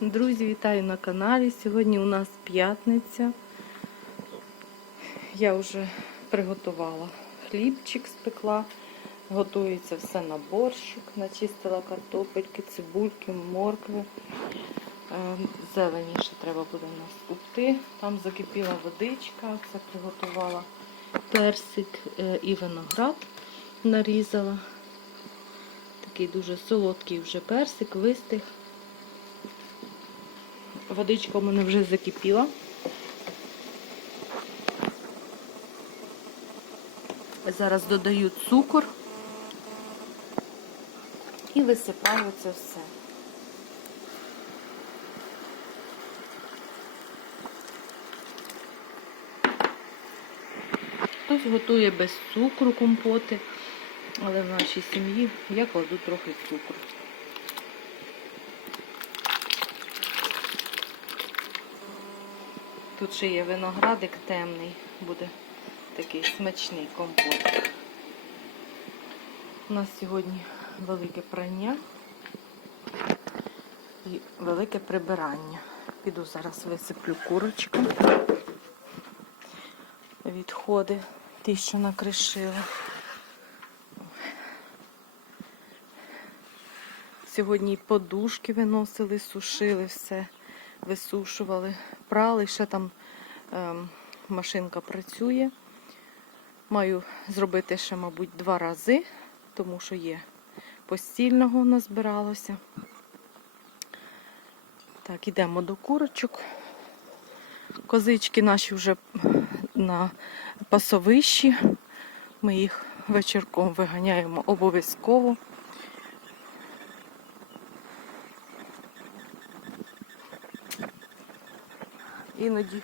Друзі, вітаю на каналі. Сьогодні у нас п'ятниця. Я вже приготувала хлібчик, спекла. Готується все на борщик. Начистила картопельки, цибульки, моркви. Е, Зелені ще треба буде у нас упти. Там закипіла водичка, це приготувала персик е, і виноград нарізала. Такий дуже солодкий вже персик, вистиг. Водичка у мене вже закипіла. Зараз додаю цукор і висипаю це все. Хтось готує без цукру компоти, але в нашій сім'ї я кладу трохи цукру. Тут ще є виноградик темний, буде такий смачний компот. У нас сьогодні велике прання і велике прибирання. Піду зараз висиплю курочку. Відходи, ті, що накришила. Сьогодні подушки виносили, сушили все, висушували, прали, ще там ем, машинка працює. Маю зробити ще, мабуть, два рази, тому що є постільного назбиралося. Так, ідемо до курочок. Козички наші вже на пасовищі. Ми їх вечірком виганяємо обов'язково. Іноді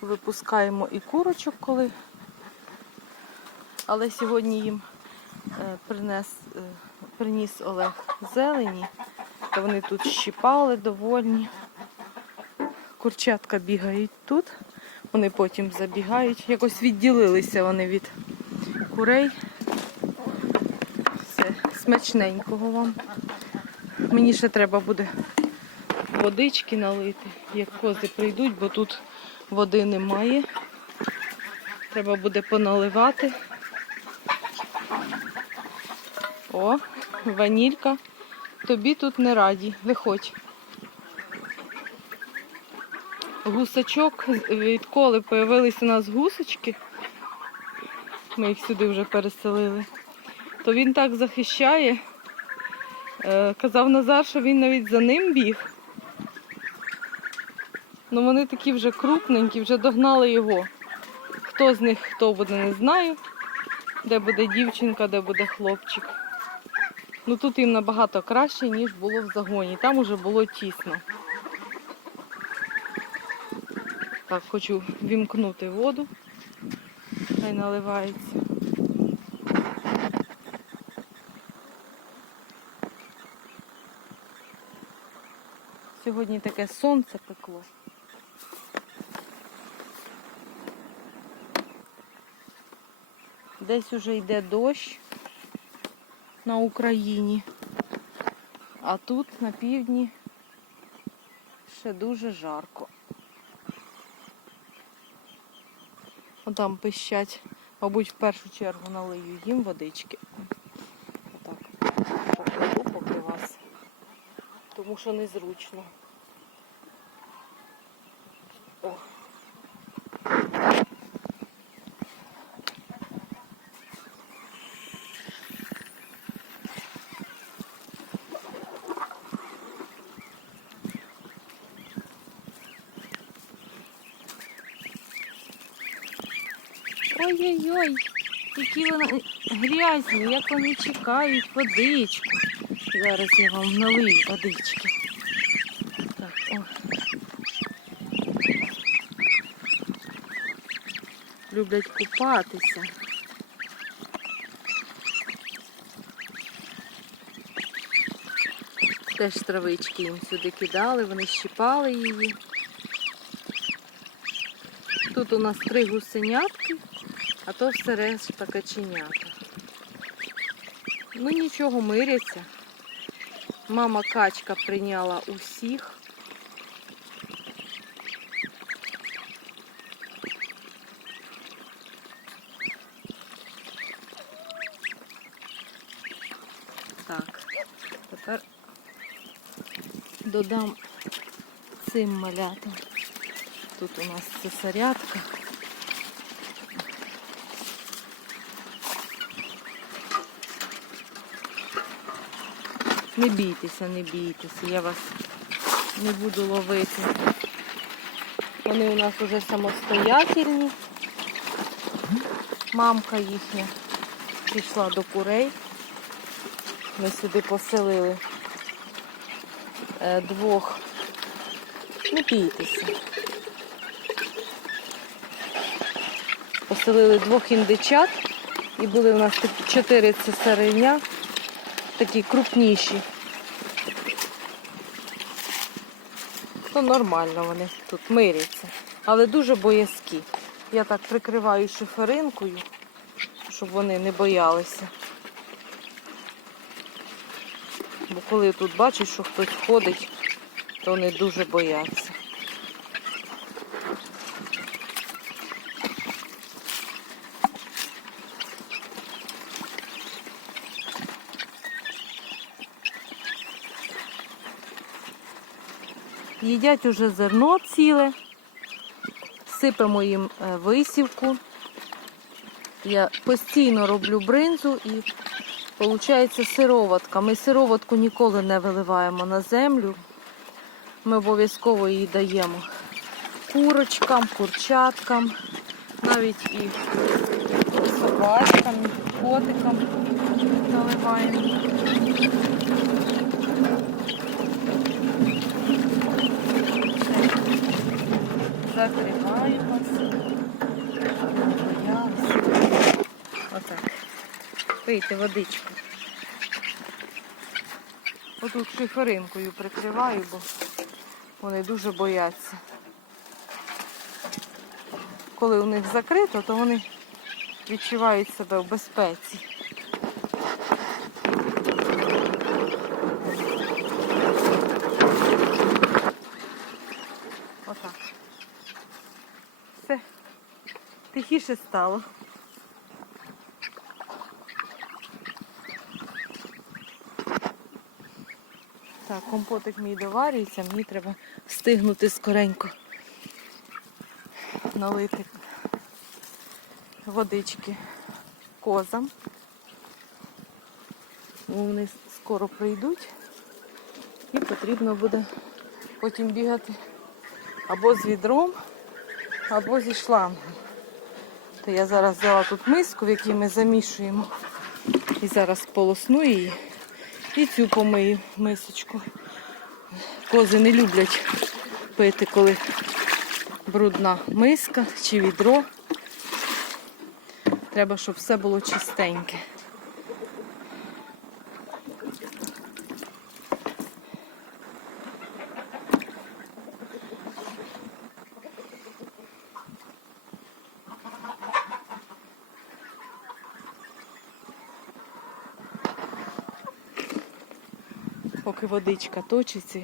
випускаємо і курочок, коли. Але сьогодні їм е, принес, е, приніс Олег зелені, то вони тут щіпали довольні. Курчатка бігають тут, вони потім забігають. Якось відділилися вони від курей. Все, смачненького вам. Мені ще треба буде водички налити, як кози прийдуть, бо тут води немає. Треба буде поналивати. О, ванілька. Тобі тут не раді. Виходь. Гусачок, відколи появилися у нас гусочки, ми їх сюди вже переселили, то він так захищає. Е, Казав Назар, що він навіть за ним біг. Ну вони такі вже крупненькі, вже догнали його. Хто з них хто буде, не знаю. Де буде дівчинка, де буде хлопчик. Ну тут їм набагато краще, ніж було в загоні. Там уже було тісно. Так, хочу вімкнути воду. Хай наливається. Сьогодні таке сонце пекло. Десь уже йде дощ на Україні, а тут на півдні ще дуже жарко. Там пищать, мабуть, в першу чергу налию їм водички. Так, покладу поки вас, тому що незручно. Ой-ой-ой, які вони грязні, як вони чекають водичку. Зараз я вам налию водички. Так, о. Люблять купатися. Теж травички їм сюди кидали, вони щипали її. Тут у нас три гусенятки, а то все решта каченята. Ну нічого миряться. Мама качка прийняла усіх. Так, тепер додам цим малятам. Тут у нас цесарятка. Не бійтеся, не бійтеся, я вас не буду ловити. Вони у нас вже самостоятельні. Мамка їхня пішла до курей. Ми сюди поселили е, двох. Не бійтеся. Поселили двох індичат і були у нас чотири цесареня, такі крупніші. То нормально вони тут миряться, але дуже боязкі. Я так прикриваю шиферинкою, щоб вони не боялися. Бо коли тут бачать, що хтось ходить, то вони дуже бояться. Їдять уже зерно ціле, сипемо їм е, висівку. Я постійно роблю бринзу і виходить сироватка. Ми сироватку ніколи не виливаємо на землю. Ми обов'язково її даємо курочкам, курчаткам, навіть і собачкам, котикам наливаємо. Закриваємо все, щоб не боялися. Отак. Пийте водичку. Отут шиферинкою прикриваю, бо вони дуже бояться. Коли у них закрито, то вони відчувають себе в безпеці. Отак. Все. Тихіше стало. Так, компотик мій доварюється, мені треба встигнути скоренько налити водички козам. Вони скоро прийдуть і потрібно буде потім бігати або з відром, або зі шлангом. То я зараз взяла тут миску, в якій ми замішуємо. І зараз полосну її. І цю помию мисочку. Кози не люблять пити, коли брудна миска чи відро. Треба, щоб все було чистеньке. Поки водичка точиться,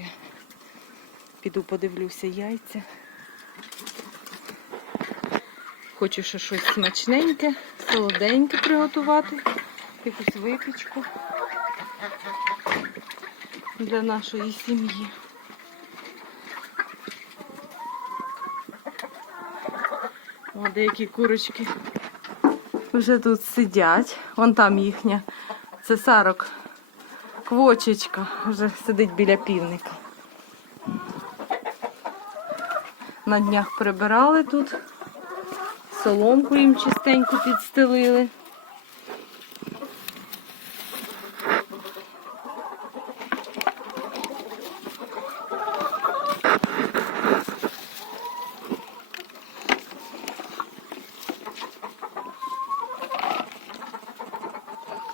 піду подивлюся яйця. Хочу ще щось смачненьке, солоденьке приготувати, якусь випічку для нашої сім'ї. О, деякі курочки вже тут сидять. Вон там їхня цесарок. Квочечка вже сидить біля півника. На днях прибирали тут, соломку їм чистенько підстелили.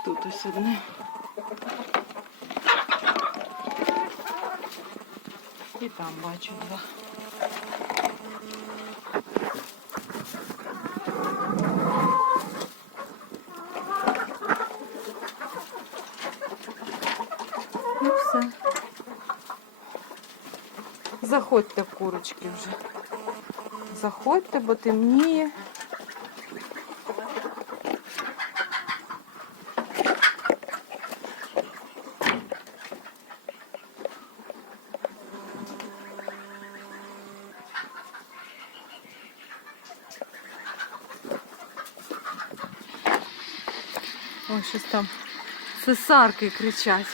Тут ось одне. І там бачимо, да. Ну все. Заходьте курочки вже. Заходьте, бо темніє. Ось щось там цесарки кричать.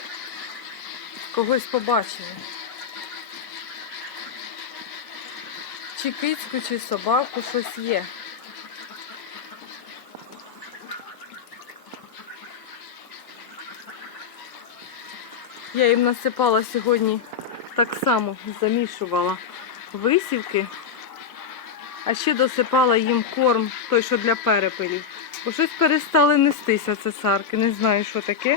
Когось побачили. Чи кицьку, чи собаку щось є. Я їм насипала сьогодні так само, замішувала висівки, а ще досипала їм корм, той, що для перепелів. Щось перестали нестися цесарки, не знаю, що таке.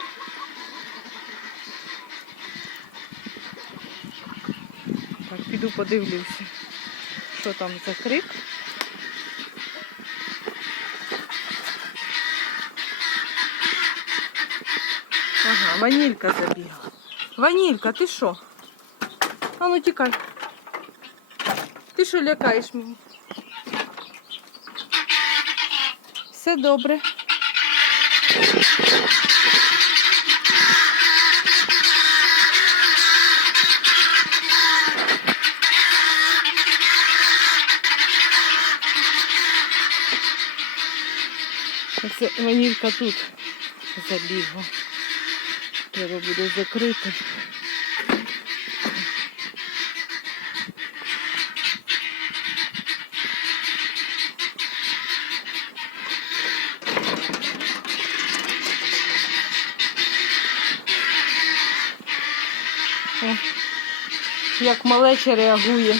Так, піду подивлюся, що там за крик. Ага, ванілька забігла. Ванілька, ти що? А ну тікай. Ти що лякаєш мене? Все добре. Оце ванілька тут забігла. Треба буде закрити. Як малеча реагує.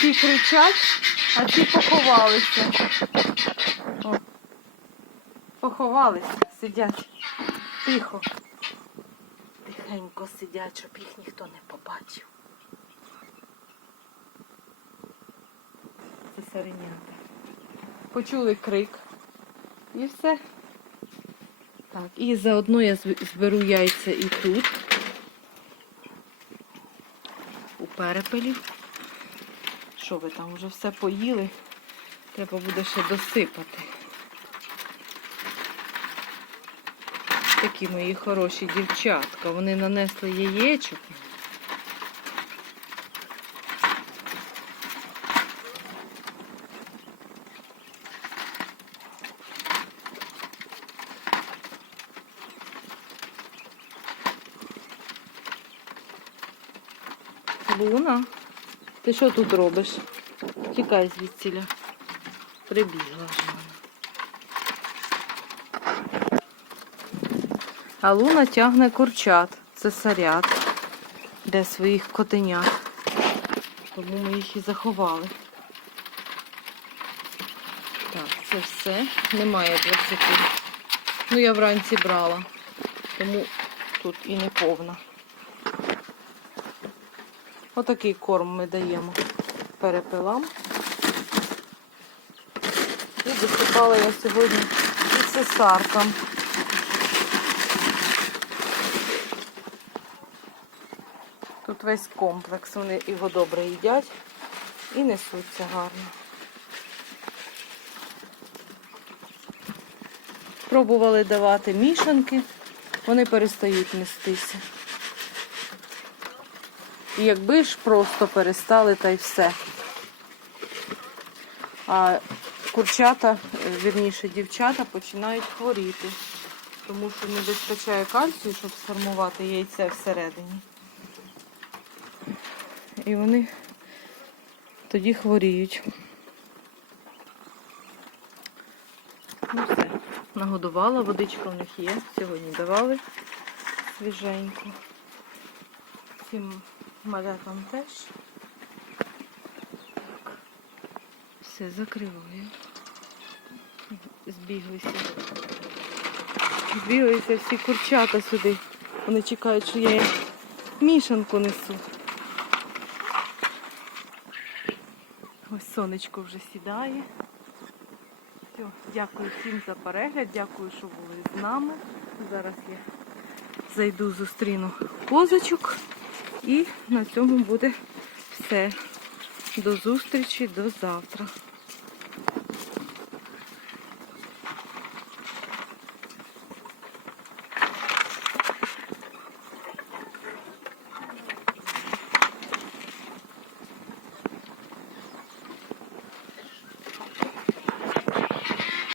Ті кричать, а ті поховалися. О, поховалися, сидять. Тихо. Тихенько сидять, щоб їх ніхто не побачив. Це сиренята. Почули крик. І все. Так, і заодно я зберу яйця і тут. У перепелів. Що ви там вже все поїли? Треба буде ще досипати. Такі мої хороші дівчатка. Вони нанесли яєчок. Луна, ти що тут робиш? Тікай звідсіля. Прибігла вже вона. А Луна тягне курчат, цесарят для своїх котенят. Тому ми їх і заховали. Так, це все. Немає 20. Ну, я вранці брала, тому тут і не повна. Отакий корм ми даємо перепилам. І досипала я сьогодні і цесаркам. Тут весь комплекс, вони його добре їдять і несуться гарно. Пробували давати мішанки, вони перестають нестися. Якби ж просто перестали та й все. А курчата, е, вірніше дівчата, починають хворіти, тому що не вистачає кальцію, щоб сформувати яйце всередині. І вони тоді хворіють. Ну все, нагодувала, водичка в них є. Сьогодні давали свіженьку. Цим малятам теж. Так. Все, закриваю. Збіглися. Збіглися всі курчата сюди. Вони чекають, що я їм мішанку несу. Ось сонечко вже сідає. Все, дякую всім за перегляд, дякую, що були з нами. Зараз я зайду, зустріну козочок. І на цьому буде все. До зустрічі, до завтра.